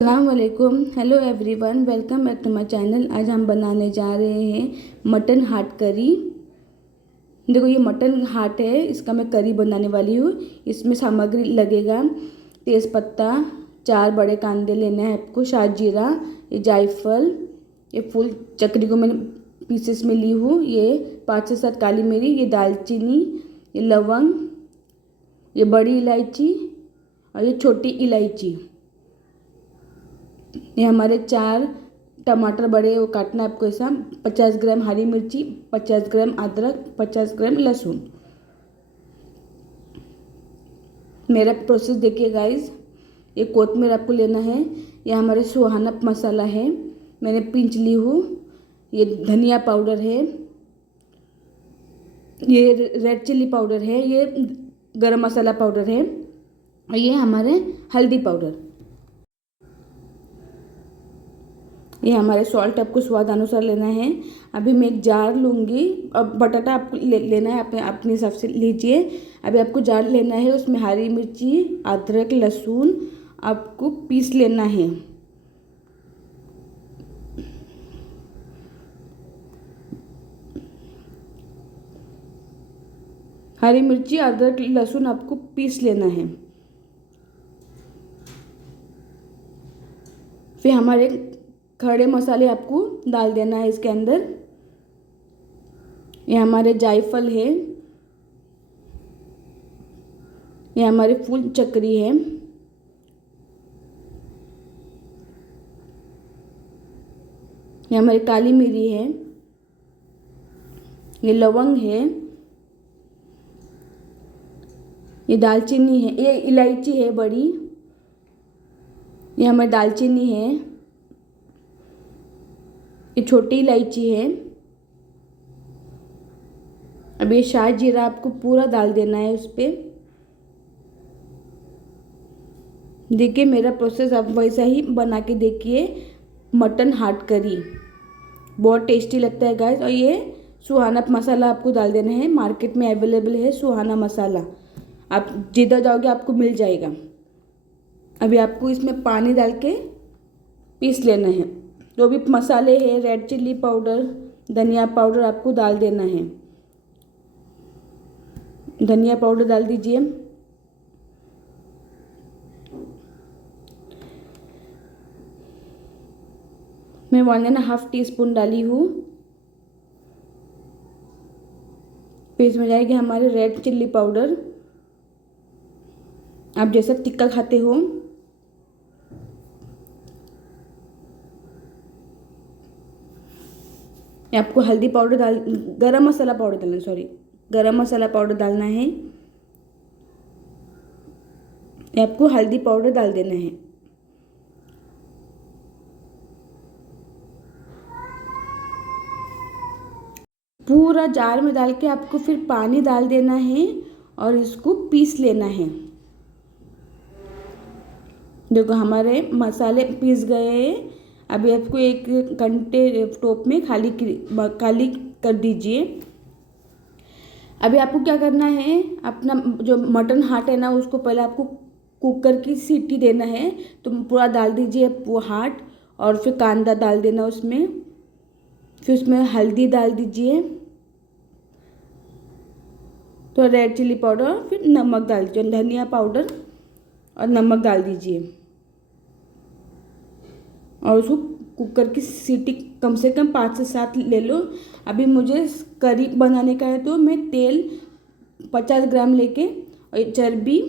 अस्सलामुअलैकुम, hello everyone, welcome back to my channel. आज हम बनाने जा रहे हैं मटन हार्ट करी। देखो ये मटन हार्ट है, इसका मैं करी बनाने वाली हूँ। इसमें सामग्री लगेगा तेज़पत्ता, 4 बड़े कांदे लेना है आपको, शाहजीरा, ये जायफल, ये फुल चक्री को मैंने पीसेस में ली हूँ, ये 5 से 7 काली मिरी, ये दालचीनी, ये लवंग, ये बड़ी इलायची और ये छोटी इलायची। ये हमारे 4 टमाटर बड़े वो काटना है आपको ऐसा, 50 ग्राम हरी मिर्ची, 50 ग्राम अदरक, 50 ग्राम लहसुन। मेरा प्रोसेस देखिए गाइस। ये कोतमीर आपको लेना है, ये हमारे सुहाना मसाला है, मैंने पिंच ली हूँ, ये धनिया पाउडर है, ये रेड चिल्ली पाउडर है, ये गरम मसाला पाउडर है और ये हमारे हल्दी पाउडर। ये हमारे सॉल्ट आपको स्वाद अनुसार लेना है। अभी मैं एक जार लूँगी, अब बटाटा आपको लेना है, अपने हिसाब से लीजिए। अभी आपको जार लेना है, उसमें हरी मिर्ची, अदरक, लहसुन आपको पीस लेना है। हरी मिर्ची, अदरक, लहसुन आपको पीस लेना है। फिर हमारे खड़े मसाले आपको डाल देना है इसके अंदर। ये हमारे जायफल है, ये हमारी फुल चक्री है, ये हमारी काली मिरी है, ये लवंग है, ये दालचीनी है, ये इलायची है बड़ी, ये हमारी दालचीनी है, ये छोटी इलायची है। अब ये शाह जीरा आपको पूरा डाल देना है उस पर। देखिए मेरा प्रोसेस आप वैसा ही बना के देखिए। मटन हार्ट करी बहुत टेस्टी लगता है गाइस। और ये सुहाना मसाला आपको डाल देना है, मार्केट में अवेलेबल है सुहाना मसाला, आप जिधर जाओगे आपको मिल जाएगा। अभी आपको इसमें पानी डाल के पीस लेना है। जो भी मसाले हैं, रेड चिल्ली पाउडर, धनिया पाउडर आपको डाल देना है। धनिया पाउडर डाल दीजिए, मैं 1.5 टीस्पून डाली हूँ। फिर इसमें जाएगी हमारे रेड चिल्ली पाउडर, आप जैसा तिक्का खाते हो। आपको हल्दी पाउडर गरम मसाला पाउडर डालना, गरम मसाला पाउडर डालना है। आपको हल्दी पाउडर डाल देना है। पूरा जार में डाल के आपको फिर पानी डाल देना है और इसको पीस लेना है। देखो हमारे मसाले पीस गए हैं। अभी आपको एक घंटे टोप में खाली कर दीजिए। अभी आपको क्या करना है, अपना जो मटन हार्ट है ना, उसको पहले आपको कुकर की सीटी देना है। तो पूरा डाल दीजिए वो हार्ट, और फिर कांदा डाल देना उसमें, फिर उसमें हल्दी डाल दीजिए, तो रेड चिल्ली पाउडर, फिर नमक डाल दीजिए, धनिया पाउडर और नमक डाल दीजिए और उसको कुकर की सीटी कम से कम 5 से 7 ले लो। अभी मुझे करी बनाने का है तो मैं तेल 50 ग्राम लेके, और चर्बी,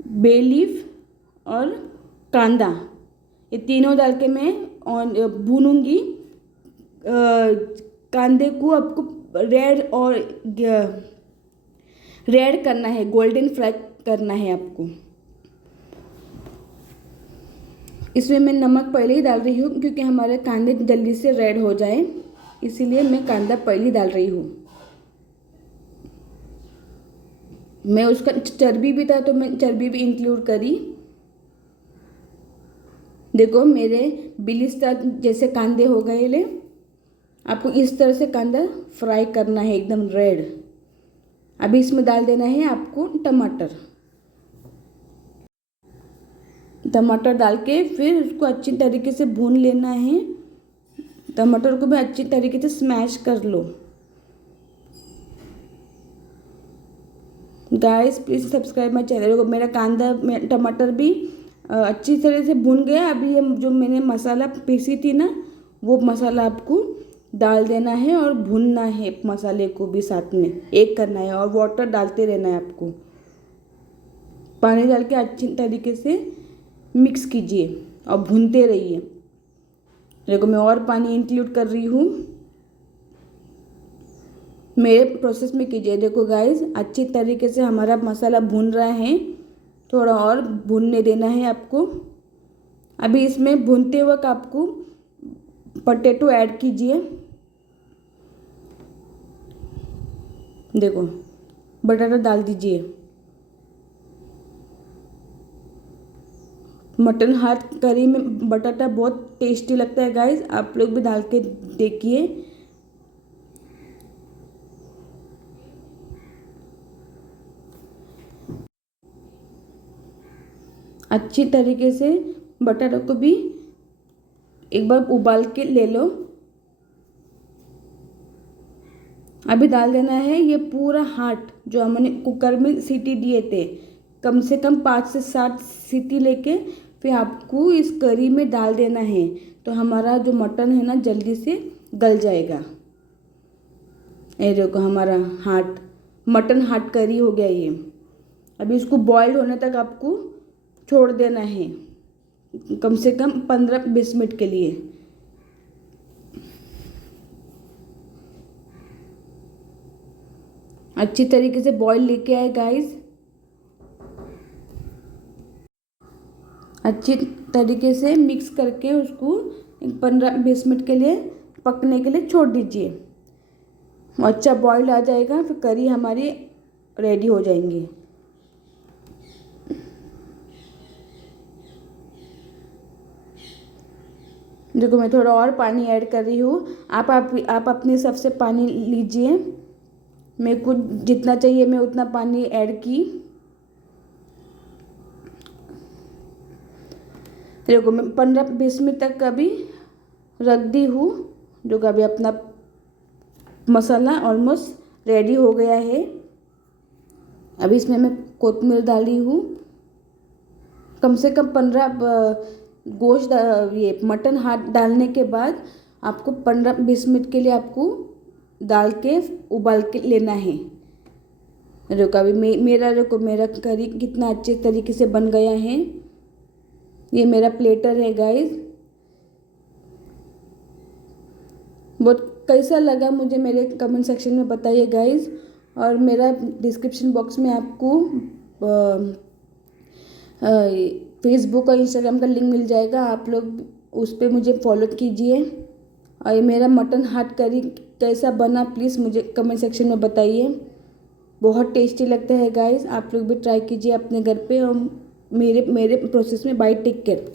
बे लीफ और कांदा, ये तीनों डाल के मैं भूनूंगी। कांदे को आपको रेड करना है, गोल्डन फ्राई करना है आपको। इसमें मैं नमक पहले ही डाल रही हूँ क्योंकि हमारे कांदे जल्दी से रेड हो जाए, इसीलिए मैं कांदा पहले ही डाल रही हूँ। मैं उसका चर्बी भी था तो मैं चर्बी भी इंक्लूड करी। देखो मेरे बिलिस्ता जैसे कांदे हो गए ले। आपको इस तरह से कांदा फ्राई करना है, एकदम रेड। अभी इसमें डाल देना है आपको टमाटर। टमाटर डाल के फिर उसको अच्छी तरीके से भून लेना है। टमाटर को भी अच्छी तरीके से स्मैश कर लो। Guys please subscribe my channel. मेरा कांदा टमाटर भी अच्छी तरह से भून गया। अभी ये जो मैंने मसाला पीसी थी ना, वो मसाला आपको डाल देना है और भूनना है। मसाले को भी साथ में एक करना है और वाटर डालते रहना है आपको। पानी डाल के अच्छी तरीके से मिक्स कीजिए और भूनते रहिए। देखो मैं और पानी इंक्लूड कर रही हूँ, मेरे प्रोसेस में कीजिए। देखो गाइस अच्छी तरीके से हमारा मसाला भून रहा है, थोड़ा और भूनने देना है आपको। अभी इसमें भूनते वक्त आपको पोटैटो ऐड कीजिए। देखो बटाटा डाल दीजिए। मटन हाथ करी में बटाटा बहुत टेस्टी लगता है गाइस, आप लोग भी डाल के देखिए। अच्छी तरीके से बटाटा को भी एक बार उबाल के ले लो। अभी डाल देना है ये पूरा हाट जो हमने कुकर में सीटी दिए थे, कम से कम 5 से 7 सीटी लेके फिर आपको इस करी में डाल देना है। तो हमारा जो मटन है ना जल्दी से गल जाएगा। ये देखो हमारा मटन हाट करी हो गया ये। अभी इसको बॉइल्ड होने तक आपको छोड़ देना है, कम से कम 15-20 मिनट के लिए। अच्छी तरीके से बॉईल लेके आए गाइस। अच्छी तरीके से मिक्स करके उसको 15-20 मिनट के लिए पकने के लिए छोड़ दीजिए। अच्छा बॉईल आ जाएगा फिर करी हमारी रेडी हो जाएंगी। देखो मैं थोड़ा और पानी ऐड कर रही हूँ। आप अपने हिसाब से पानी लीजिए। मेरे को जितना चाहिए मैं उतना पानी ऐड की। देखो मैं 15-20 मिनट तक अभी रख दी हूँ। जो अभी अपना मसाला ऑलमोस्ट रेडी हो गया है। अभी इसमें मैं कोथिमीर डाली हूँ। कम से कम 15 गोश्त ये मटन हाथ डालने के बाद आपको 15-20 मिनट के लिए आपको डाल के उबाल के लेना है। देखो अभी मेरा करी कितना अच्छे तरीके से बन गया है। ये मेरा प्लेटर है गाइस। बहुत कैसा लगा मुझे मेरे कमेंट सेक्शन में बताइए गाइस। और मेरा डिस्क्रिप्शन बॉक्स में आपको फेसबुक और इंस्टाग्राम का लिंक मिल जाएगा, आप लोग उस पर मुझे फॉलो कीजिए। और ये मेरा मटन हाथ करी कैसा बना प्लीज़ मुझे कमेंट सेक्शन में बताइए। बहुत टेस्टी लगता है गाइस, आप लोग भी ट्राई कीजिए अपने घर पे। और मेरे प्रोसेस में बाय टेक केयर।